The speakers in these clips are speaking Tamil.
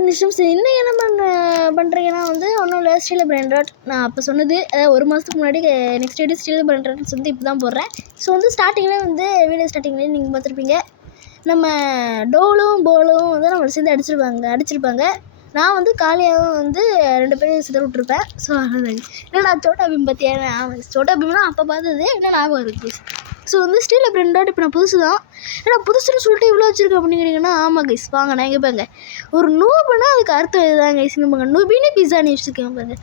நிமிஷம் சரி இன்னும் என்ன பண்ணுறீங்கன்னா வந்து ஒன்றும் இல்லை ஸ்டீல் பிராண்டட் நான் அப்போ சொன்னது ஒரு மாதத்துக்கு முன்னாடி நெக்ஸ்ட் வீடியோ ஸ்டீல் பிராண்டட்னு சொல்லி இப்போ தான் போடுறேன். ஸோ வந்து ஸ்டார்டிங்கில் வந்து வீடியோ ஸ்டார்டிங்லேயே நீங்கள் பார்த்துருப்பீங்க நம்ம டோலும் போலும் வந்து நம்மளை சேர்ந்து அடிச்சிருப்பாங்க. நான் வந்து காலியாகவும் வந்து 2 பேரும் சிதற விட்ருப்பேன். ஸோ அதான் என்னடா சோட்டா பீம் பற்றியான சோட்டா பீம்னா அப்போ பார்த்தது என்ன ஞாபகம் இருக்குது. ஸோ வந்து ஸ்டீல் பிராண்டட் இப்போ நான் புதுசு தான் ஏன்னா புதுசுன்னு சொல்லிட்டு இவ்வளோ வச்சுருக்கேன் அப்படிங்கிறீங்கன்னா ஆமாம் கைஸ் வாங்க நான் இங்கே பாங்க ஒரு நூபுனா அதுக்கு அர்த்தம் இதுதான் கைஸ் இங்கே பாங்க நூபினி பிஸான்னு வச்சுருக்கேன் பாருங்க.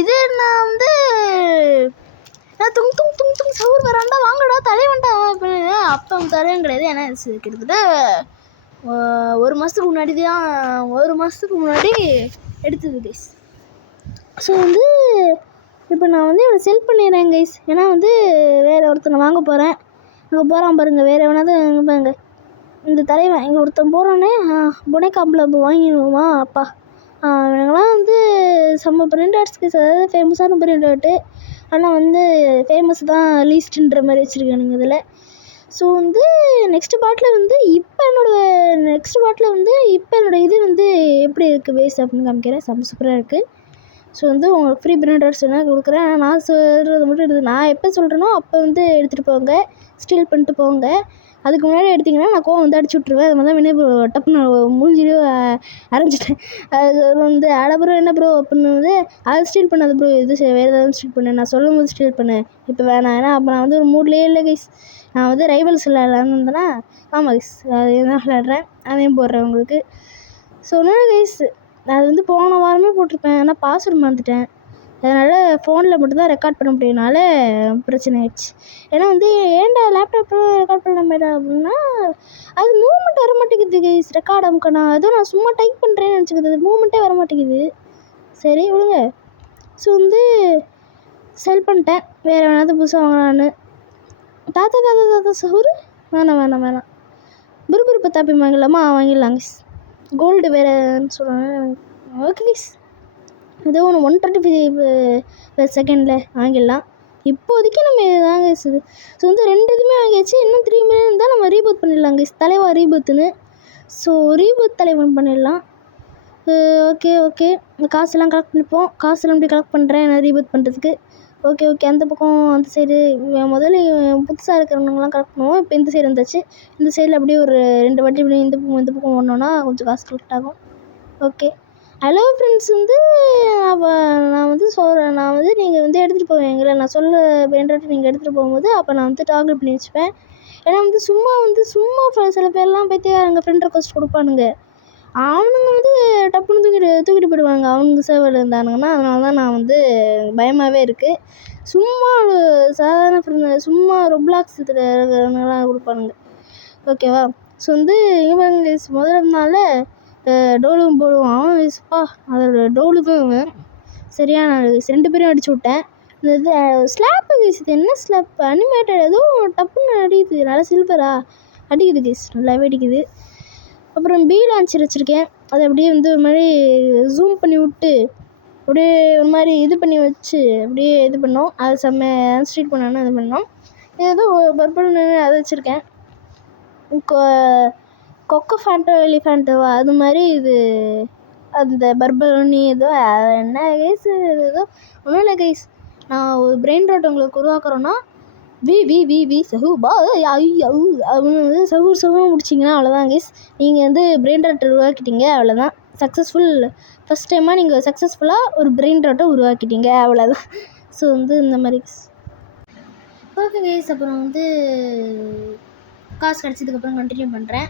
இது நான் வந்து துங் துங் துங் துங் சவுர் வராண்டா வாங்கடா தலைவன்டா அப்படின்னு அப்போ தரேன் கிடையாது. ஏன்னா கிட்டத்தட்ட ஒரு மாதத்துக்கு முன்னாடி எடுத்தது கைஸ். ஸோ வந்து இப்போ நான் வந்து இவனை செல் பண்ணிடுறேன் கைஸ். ஏன்னா வந்து வேறு ஒருத்தனை வாங்க போகிறேன். அங்கே போகிறான் பாருங்கள் வேறு எவனாவது அங்கே பாருங்க இந்த தலைவன் இங்கே ஒருத்தன் போகிறானே புனைக்காம்பில் வாங்கிடுவோமா அப்பா இவங்கெல்லாம் வந்து செம்ம பிரிண்டர்ஸ் கைஸ். அதாவது ஃபேமஸான பிரிண்டர்ட்டு ஆனால் வந்து ஃபேமஸ் தான் லீஸ்ட்டுன்ற மாதிரி வச்சுருக்கானுங்க இதில். ஸோ வந்து நெக்ஸ்ட் பார்ட்டில் வந்து இப்போ என்னோடய இது வந்து எப்படி இருக்குது பேஸ் அப்படின்னு காமிக்கிறேன். செம்ம சூப்பராக இருக்குது. ஸோ வந்து உங்களுக்கு ஃப்ரீ பிரிண்டர்ஸ் வேணால் கொடுக்குறேன். நான் சொல்கிறது மட்டும் எடுத்து நான் எப்போ சொல்கிறேனோ அப்போ வந்து எடுத்துகிட்டு போங்க ஸ்டீல் பண்ணிட்டு போங்க. அதுக்கு முன்னாடி எடுத்திங்கன்னா நான் கோவம் வந்து அடிச்சு விட்ருவேன். அது மாதிரி தான் வினய் ப்ரோ டப்புன்னு மூஞ்சிலையும் அரைஞ்சிட்டேன். அது வந்து அட ப்ரோ என்ன ப்ரோ அப்படின்னு வந்து அதை ஸ்டீல் பண்ணாது ப்ரோ இது வேறு ஏதாவது ஸ்டீல் பண்ணேன் நான் சொல்லும் போது ஸ்டீல் பண்ணேன் இப்போ வேணாம். ஏன்னா அப்போ நான் வந்து ஒரு மூட்லேயே இல்லை கைஸ். நான் வந்து ரைவல்ஸ் விளையாடலான்னு இருந்தேன்னா ஆமாம் கைஸ் அது தான் விளையாடுறேன் அதையும் போடுறேன் உங்களுக்கு. ஸோ ஒன்றும் கைஸ் நான் அது வந்து போன வாரமே போட்டிருப்பேன். ஆனால் பாஸ்வேர்டு மறந்துட்டேன். அதனால் ஃபோனில் மட்டும்தான் ரெக்கார்ட் பண்ண முடியும்னால பிரச்சனை ஆயிடுச்சு. ஏன்னா வந்து ஏன்டா லேப்டாப்பில் ரெக்கார்ட் பண்ண மாட்டேன் அப்படின்னா அது மூமெண்ட் வர மாட்டேங்குது கைஸ். ரெக்கார்ட் அமுக்கணா அதுவும் நான் சும்மா டைப் பண்ணுறேன்னு நினச்சிக்கிறது மூமெண்ட்டே வர மாட்டேங்குது. சரி விடுங்க. ஸோ வந்து செல் பண்ணிட்டேன் வேறு வேணாவது புதுசாக வாங்கலான்னு. தாத்தா சவுரு வேணாம் புருபுருப்பு தாப்பி வாங்கிடலாமா வாங்கிடலாங்க கைஸ். கோல்டு வேறுன்னு சொல்கிறாங்க. ஓகே கைஸ் ஏதோ ஒன்று 125 செகண்டில் வாங்கிடலாம். இப்போதைக்கு நம்ம இதுதாங்க கைஸ் இது. ஸோ வந்து 2 இதுவுமே வாங்கியாச்சு. இன்னும் 3 மில்லியன் இருந்தால் நம்ம ரீபூத் பண்ணிடலாம் கைஸ். தலைவா ரீபூத்துன்னு. ஸோ ரீபூத் தலைவன் பண்ணிடலாம். ஓகே காசுலாம் கலெக்ட் பண்ணிப்போம். காசுலாம் எப்படி கலெக்ட் பண்ணுறேன் நான் ரீபூத் பண்ணுறதுக்கு. ஓகே அந்த பக்கம் அந்த சைடு முதல்ல புதுசாக இருக்கிறவங்களாம் கலெக்ட் பண்ணுவோம். இப்போ இந்த சைடு வந்தாச்சு. இந்த சைடில் அப்படியே ஒரு 2 வாட்டி இப்படி இந்த பக்கம் ஓடணுன்னா கொஞ்சம் காசு கலெக்ட் ஆகும். ஓகே ஹலோ ஃப்ரெண்ட்ஸ் வந்து நான் வந்து சொல்கிறேன். நான் வந்து நீங்கள் வந்து எடுத்துகிட்டு போவீங்களே நான் சொல்ல வேண்டாட்டு நீங்கள் எடுத்துகிட்டு போகும்போது அப்போ நான் வந்து டார்கெட் பண்ணி வச்சுப்பேன். ஏன்னா வந்து சும்மா சில பேர்லாம் போய்ட்டு எங்கள் ஃப்ரெண்ட் ரெக்வஸ்ட் கொடுப்பானுங்க. அவனுங்க வந்து டப்புன்னு தூக்கிட்டு போயிடுவாங்க அவனுங்க சேவல் இருந்தானுங்கன்னா. அதனால தான் நான் வந்து பயமாகவே இருக்குது. சும்மா சாதாரண ஃப்ரெண்டு சும்மா ரொப்ளாக்ஸ் இருக்கிறவங்கலாம் கொடுப்பானுங்க ஓகேவா. ஸோ வந்து இங்கே பாருங்க முதல்ல நாள் டோலும் போடுவான் வயசுப்பா அதோட டோலுக்கும் சரியான 2 பேரும் அடிச்சு விட்டேன். இந்த இது ஸ்லாப்பு கேஸ் இது என்ன ஸ்லாப் அனிமேட்டட் ஏதோ டப்புன்னு அடிக்குது நல்லா சில்வரா அடிக்குது கேஸ் நல்லாவே அடிக்குது. அப்புறம் பி லான்ச்சர் வச்சுருக்கேன். அதை அப்படியே வந்து ஒரு மாதிரி ஜூம் பண்ணி விட்டு அப்படியே ஒரு மாதிரி இது பண்ணி வச்சு அப்படியே இது பண்ணோம். அது செம்ம ஸ்ட்ரீட் பண்ணோன்னு இது பண்ணோம். ஏதோ பர்பிள் அதை வச்சுருக்கேன். கொக்கோ ஃபேண்டோ எலிஃபேண்டோவா அது மாதிரி இது அந்த பர்பலோனி ஏதோ என்ன கைஸ் ஏதோ ஒன்றும் இல்லை கைஸ். நான் ஒரு பிரெயின் ராட் உங்களுக்கு உருவாக்குறோன்னா வி சஹு பா அப்படின்னு சஹூர் முடிச்சிங்கன்னா அவ்வளோதான் கைஸ். நீங்கள் வந்து பிரெயின் ராட்டை உருவாக்கிட்டீங்க அவ்வளோதான். சக்ஸஸ்ஃபுல் ஃபஸ்ட் டைமாக நீங்கள் சக்ஸஸ்ஃபுல்லாக ஒரு பிரெயின் ராட்டை உருவாக்கிட்டீங்க அவ்வளோதான். ஸோ வந்து இந்த மாதிரி ஓகே கைஸ். அப்புறம் வந்து காசு கிடச்சதுக்கப்புறம் கண்டினியூ பண்ணுறேன்.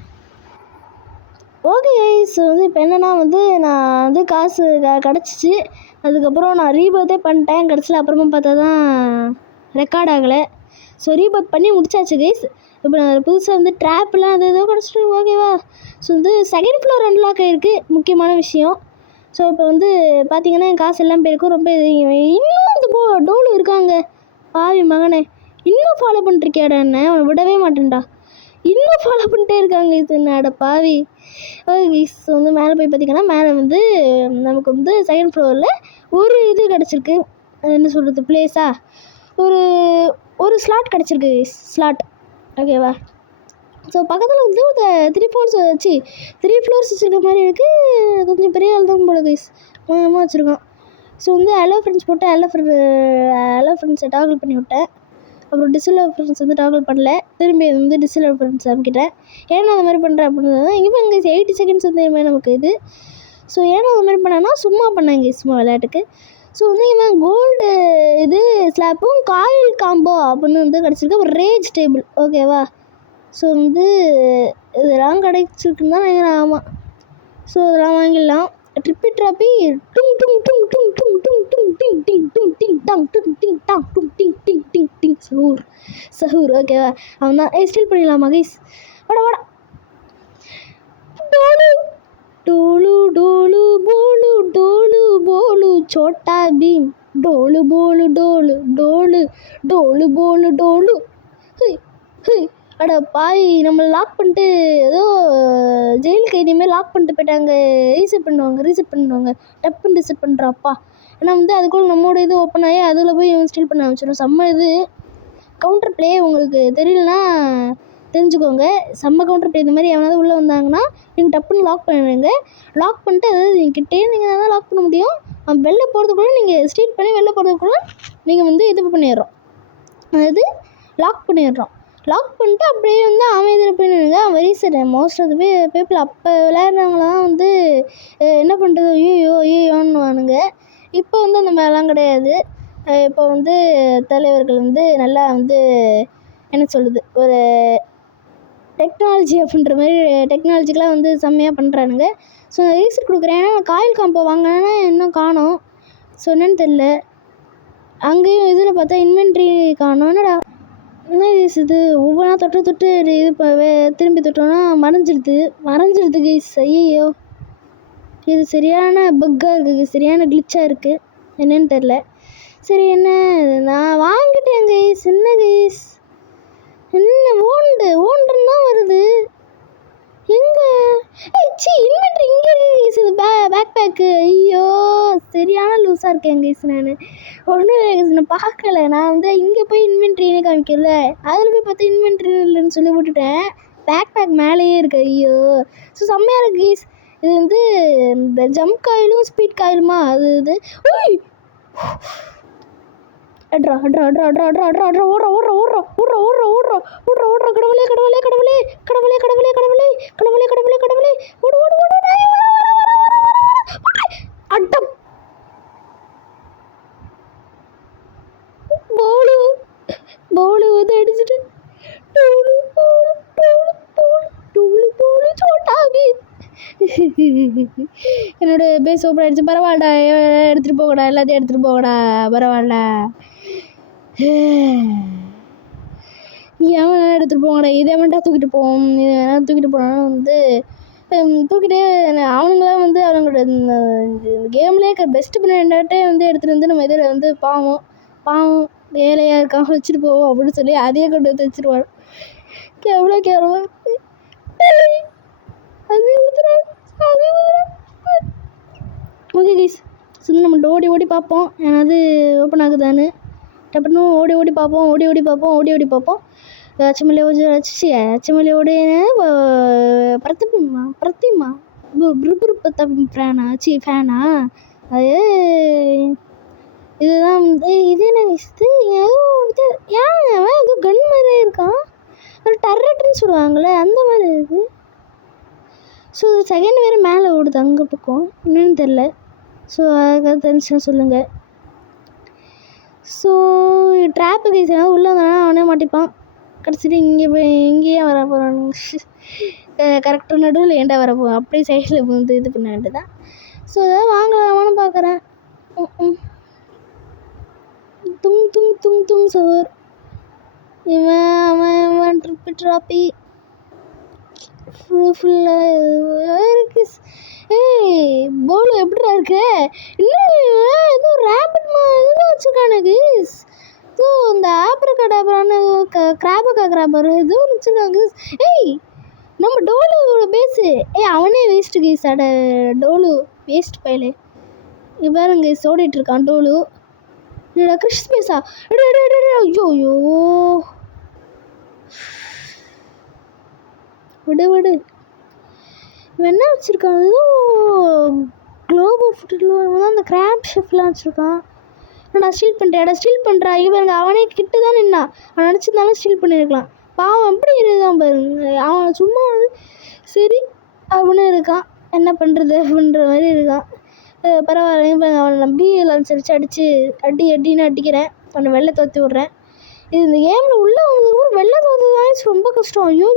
ஓகே கைஸ் வந்து இப்போ என்னென்னா வந்து நான் வந்து காசு கிடச்சிச்சு. அதுக்கப்புறம் நான் ரீபர்த்தே பண்ணிட்டேன். கடைசியில் அப்புறமா பார்த்தா தான் ரெக்கார்ட் ஆகலை. ஸோ ரீபர்த் பண்ணி முடிச்சாச்சு கைஸ். இப்போ நான் புதுசாக வந்து ட்ராப்லாம் அது ஏதோ கிடச்சிட்டு ஓகேவா. ஸோ வந்து செகண்ட் ஃப்ளோர் அன்லாக் ஆகிருக்கு முக்கியமான விஷயம். ஸோ இப்போ வந்து பார்த்திங்கன்னா என் காசு எல்லாம் போயிருக்கும். ரொம்ப இன்னும் அந்த டோலு இருக்காங்க பாவி மகனே இன்னும் ஃபாலோ பண்ணிருக்கியாடா என்ன அவனை விடவே மாட்டேன்டா. இன்னும் ஃபாலோ பண்ணிட்டே இருக்காங்க இது என்னோட பாவி. ஓகே ஸோ வந்து மேலே போய் பார்த்திங்கன்னா மேலே வந்து நமக்கு வந்து செகண்ட் ஃப்ளோரில் ஒரு இது கிடச்சிருக்கு. என்ன சொல்கிறது பிளேஸாக ஒரு ஸ்லாட் கிடச்சிருக்கு ஸ்லாட் ஓகேவா. ஸோ பக்கத்தில் வந்து ஒரு 3 ஃப்ளோர்ஸ் வச்சுருக்க மாதிரி இருக்குது. கொஞ்சம் பெரிய ஆள் தான் போல கைஸ், மொத்தமாக வச்சுருக்கான். ஸோ வந்து அலோ ஃப்ரெண்ட்ஸ் போட்டு அலோ ஃப்ரெண்ட்ஸை டாகிள் பண்ணி விட்டேன். அப்புறம் டிஸ்அலோ ஃப்ரெண்ட்ஸ் வந்து டாகிள் பண்ணல, திரும்பி வந்து டிஸ்அலோ ஃப்ரெண்ட்ஸ் அனுப்பிக்கிட்டேன். ஏன்னா அந்த மாதிரி பண்ணுறேன் அப்படின்னு இங்கே இங்கே 80 செகண்ட்ஸ் வந்து மாதிரி நமக்கு இது. ஸோ ஏன்னா அந்த மாதிரி பண்ணேன்னா சும்மா பண்ணாங்க, சும்மா விளையாட்டுக்கு. ஸோ வந்து இவன் கோல்டு இது ஸ்லாப்பும் காயில் காம்போ அப்படின்னு வந்து கிடச்சிருக்கு, ஒரு ரேஜ் டேபிள். ஓகேவா? ஸோ வந்து இதெல்லாம் கிடைச்சிருக்குன்னு தான் நினைக்கிறேன். ஆமாம். ஸோ இதெல்லாம் வாங்கிடலாம். ட்ரிப்பி ட்ராப்பி டும் டும் டும் டும் டும் டும் டும் டிங் டிங் டும் டிங் டாங் டும் டிங் டாங் டும் டிங் டிங் டிங் டிங் சஹூர். ஓகேவா? அவன் தான் ஸ்டில் பண்ணிடலாமா கைஸ்? வாடா வாடா. டோலு டோலு டோலு போலு டோலு போலு சோட்டா பீம் டோலு போலு டோலு டோலு டோலு போலு டோலு. அட பாய், நம்ம லாக் பண்ணிட்டு ஏதோ ஜெயில் கைதியுமே லாக் பண்ணிட்டு போயிட்டாங்க. ரீசெட் பண்ணுவாங்க டப்புன்னு ரீசெட் பண்ணுறாப்பா. ஏன்னா வந்து அதுக்குள்ள நம்மளோட இது ஓப்பன் ஆகி அதில் போய் ஸ்டீல் பண்ண ஆரம்பிச்சிடும். செம்ம இது கவுண்டர் ப்ளே. உங்களுக்கு தெரியலனா தெரிஞ்சுக்கோங்க, செம்ம கவுண்டர் ப்ளே. இந்த மாதிரி எவனாவது உள்ளே வந்தாங்கன்னா நீங்கள் டப்புன்னு லாக் பண்ணிடுங்க. லாக் பண்ணிட்டு அதாவது நீங்கள் கிட்டே நீங்கள் தான் லாக் பண்ண முடியும். வெளில போகிறதுக்குள்ளே நீங்கள் ஸ்டீல் பண்ணி வெளில போகிறதுக்குள்ளே நீங்கள் வந்து இது பண்ணிடுறோம், அதாவது லாக் பண்ணிடுறோம். லாக் பண்ணிட்டு அப்படியே வந்து அவன் இதில் போயிடுங்க. அவன் reset most of the people அப்போ விளையாடுறவங்களாம் வந்து என்ன பண்ணுறது ஐயோன்னு வானுங்க. இப்போ வந்து அந்த மாதிரிலாம் கிடையாது. இப்போ வந்து தலைவர்கள் வந்து நல்லா வந்து என்ன சொல்லுது, ஒரு டெக்னாலஜி அப்படின்ற மாதிரி டெக்னாலஜிக்கெலாம் வந்து செம்மையாக பண்ணுறானுங்க. ஸோ நான் ரீசெட் கொடுக்குறேன். ஏன்னா நான் காயில் காம்போ வாங்கினேன்னா இன்னும் காணோம். ஸோ என்னன்னு தெரில. அங்கேயும் இதில் பார்த்தா இன்வென்ட்ரி காணோம். என்னடா என்ன இது ஒவ்வொன்றா தொட்டு இது இப்போ திரும்பி தொட்டோன்னா மறைஞ்சிடுது கைஸ். ஐயோ, இது சரியான பக்காக இருக்குது, சரியான கிளிச்சாக இருக்குது. என்னன்னு தெரில. சரி, என்ன நான் வாங்கிட்டேன் கைஸ். என்ன கைஸ், என்ன ஓண்டுன்னு தான் வருது. எங்கே இன்வென்ட்ரி இங்கே கைஸ். இது பேக் பேக்கு. ஐயோ, சரியான லூஸாக இருக்கேன் கைஸ். நான் ஒன்றும் நான் பார்க்கல. நான் வந்து இங்கே போய் இன்வென்ட்ரினே காமிக்கல, அதில் போய் பார்த்தா இன்வென்ட்ரி இல்லைன்னு சொல்லி விட்டுட்டேன். பேக் மேலேயே இருக்கு. ஐயோ, ஸோ செம்மையாக இருக்குது கைஸ். இது வந்து இந்த ஜம்ப் காயிலும் ஸ்பீட் காயிலுமா அது இது. அட்ரா அட்டம் போலு வந்து அடிச்சுட்டு என்னோட பேஸ் ஓப்பன் ஆகிடுச்சு. பரவாயில்ல, எடுத்துகிட்டு போகடா, எல்லாத்தையும் எடுத்துகிட்டு போகடா, பரவாயில்ல. ஏன் எடுத்துகிட்டு போங்கடா, இதை வேண்டாம் தூக்கிட்டு போவோம். இதை வேணா தூக்கிட்டு போனாலும் வந்து தூக்கிட்டே அவனுங்களாம் வந்து அவங்களோட இந்த கேம்லேயே பெஸ்ட்டு பின்னாட்டே வந்து எடுத்துகிட்டு வந்து நம்ம இதில் வந்து பாவம் வேலையாக இருக்கான் வச்சுட்டு போவோம் அப்படின்னு சொல்லி அதையே கொண்டு வந்து வச்சுருவாள். எவ்வளோ கேவலமாக இருக்குது. ஓகே கைஸ், ஸோ நம்ம ஓடி பார்ப்போம் ஏன்னாவது ஓப்பன் ஆகுதான்னு. டப்புன்னு ஓடி பார்ப்போம். அச்சமலையோட பிரத்திமா ஃபேனா அது இதுதான் வந்து இது என்ன இது ஏன் அவன் ஏதோ கன் மாதிரியே இருக்கான், ஒரு டர்ரெட்டுன்னு சொல்லுவாங்களே அந்த மாதிரி இருக்குது. ஸோ செகண்ட் வேறு மேலே ஓடுது அங்கே பக்கம், என்னன்னு தெரில. ஸோ அதுக்காக தெரிஞ்சுன்னா சொல்லுங்கள். ஸோ ட்ராப்பு கைஸ் உள்ளே வந்தானா அவனே மாட்டிப்பான். கடைசிட்டு இங்கேயே வர போகிறானுங்க. கரெக்டாக நடுவில் ஏண்டா வர போவோம், அப்படியே சைடில் வந்து இது பண்ண வேண்டியதான். ஸோ ஏதாவது வாங்கலாமான்னு பார்க்குறேன். தும் சார் அவன் ட்ராப்பி ஃபுல்லாக இருக்கு. போலு எப்படிடா இருக்கு? இன்னும் ஏதோ ரேபிட் இதுதான் வச்சுருக்கானு கீஸ். ஏதோ இந்த ஆப்ரிக்காடாப்ரான்னு ஏதோ கிராபர் ஏதோ வச்சுருக்காங்க. நம்ம டோலுவோட பேஸு அவனே வேஸ்ட்டு கீஸ். அட டோலு வேஸ்ட் பையலே. இங்கே பாருங்க கீஸ் ஓடிட்டுருக்கான் டோலு. என்னடா கிறிஸ் பேஸா? ஐயோ விடு விடு. இவன் என்ன வச்சுருக்கான்? ஏதோ குளோபல் ஃபுட்டில் அந்த கிராப் ஷெஃப்லாம் வச்சுருக்கான். நான் ஸ்டீல் பண்ணுறேன் ஸ்டீல் பண்ணுறா. இவங்க அவனே கிட்ட தான் நின்னான். அவன் நினச்சிருந்தாலும் ஸ்டீல் பண்ணியிருக்கலாம். பாவம் எப்படி இருக்கான் பாருங்க. அவன் சும்மா வந்து சரி அவனு இருக்கான், என்ன பண்ணுறது அப்படின்ற மாதிரி இருக்கான். பரவாயில்ல, இப்போ அவனை நம்பி லன்ச் அடித்து அடின்னு அடிக்கிறேன். அவனை வெளில தோற்றி விட்றேன். இது இந்த கேமில் உள்ளே வந்ததுக்கப்புறம் வெளில தோற்றது தான் ரொம்ப கஷ்டம். ஐயோ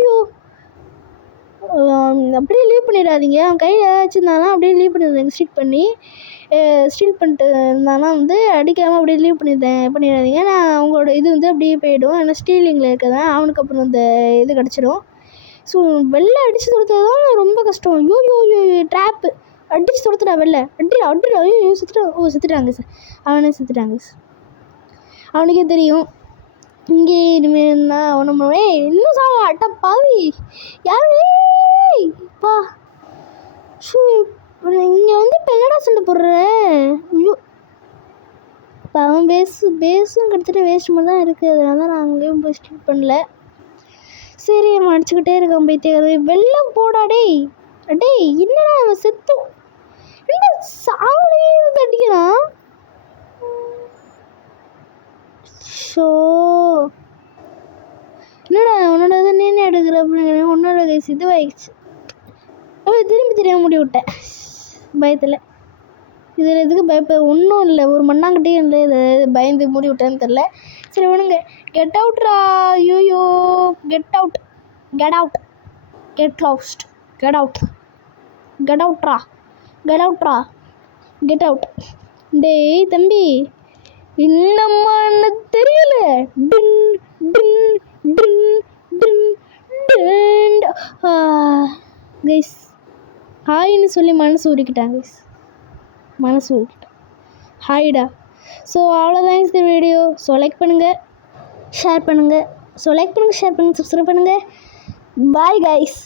அப்படியே லீவ் பண்ணிடாதீங்க. அவன் கையில் வச்சுருந்தானா அப்படியே லீவ் பண்ணிடுறேன். ஸ்டீல் பண்ணிட்டு இருந்தானா வந்து அடிக்காமல் அப்படியே லீவ் பண்ணிடாதீங்க. நான் அவங்களோட இது வந்து அப்படியே போயிடும். ஏன்னா ஸ்டீலிங்கில் இருக்கதான் அவனுக்கு அப்புறம் இந்த இது கிடச்சிடும். ஸோ வெளில அடித்து துரத்துறது தான் ரொம்ப கஷ்டம். ஐயோ ட்ராப்பு அடித்து துரத்துடா வெளில அடிடா. ஐயோ செத்துட்டாங்க சார். அவனே செத்துட்டாங்க சார். அவனுக்கே தெரியும் இங்கே இனிமேல் தான் அவனே இன்னும் சாவா. அட்டா பாவி யாருப்பா ஷூ. இங்கே வந்து இப்போ என்னடா சண்டை போடுற? ஐயோ இப்போ அவன் பேஸும் கிட்டத்தட்ட வேஸ்ட் மாதிரி தான் இருக்குது. அதனால தான் நான் அங்கேயும் போய் ஸ்டீல் பண்ணல. சரி அவன் அடிச்சுக்கிட்டே இருக்கான். பைத்தியக்காரே வெள்ளம் போடா. டேய் என்னடா அவன் செத்தும் என்ன சாவலையே வந்து அடிக்கிறான். ஷோ என்னடா உன்னோட இதை நீனே எடுக்கிற அப்படிங்கிற உன்னோட கைஸ் இதுவாகிடுச்சு. திரும்பி தெரியாம முடி விட்டேன் பயத்தில். இதில் எதுக்கு பயப்பட ஒன்றும் இல்லை. ஒரு மண்ணாங்கட்டியும் இல்லை. இதை பயந்து மூடி விட்டேன்னு தெரில. சரி ஒன்றுங்க கெட் அவுட்ரா. ஐயோ get out get lost get அவுட்ரா கெட் அவுட். டேய் தம்பி இன்னம்மா என்ன தெரியல. டின் டின் டின் டின் டின் கைஸ் ஹாய்ன்னு சொல்லி மனசு உருக்கிட்டான் ஹாய்டா. ஸோ அவ்வளோதான் இந்த வீடியோ. ஸோ லைக் பண்ணுங்கள், ஷேர் பண்ணுங்கள், சப்ஸ்கிரைப் பண்ணுங்கள். Bye guys.